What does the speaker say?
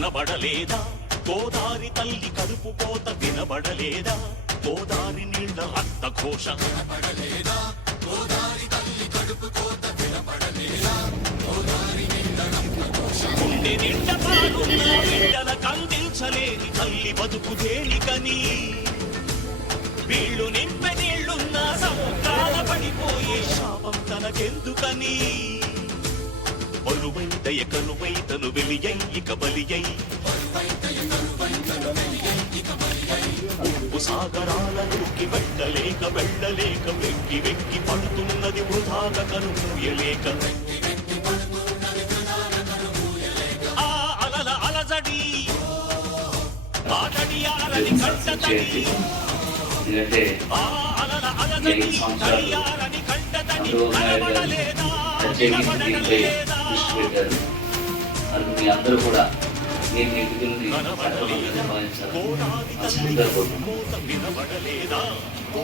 కనబడలేదా గోదారి తల్లి కడుపు కోత వినబడలేదా గోదారి నీళ్ల రక్త ఘోష కనబడలేదా గోదారి తల్లి కడుపు కోత వినబడలేదా గోదారి నీళ్ల రక్త ఘోష గుండె నిండా పాలున్న బిడ్డల కందించలేని తల్లి బతుకు దేనికని వీళ్ళు నింపె నీళ్లున్న సముద్రాల పడిపోయే శాపం తనకెందుకని బలువై దయ కనువై తను వెలియై ఇక బలియై ఉప్పు సాగరాలలోకి వెళ్ళలేక వెళ్ళలేక వెక్కి వెక్కి పడుతున్నది వృధాగా కనుమూయలేక ఆ అలల అలజడి ఆటడి ఆరని కంటతడి ఎందుకంటే ఆ అలల అలజడి ఆరని కంటతడి కనబడలేదా ప్రత్యేకించి దీనిపై దృష్టి పెట్టారు. అందుకు మీ అందరూ కూడా నేను నిధుల్ని సంపాదించాలని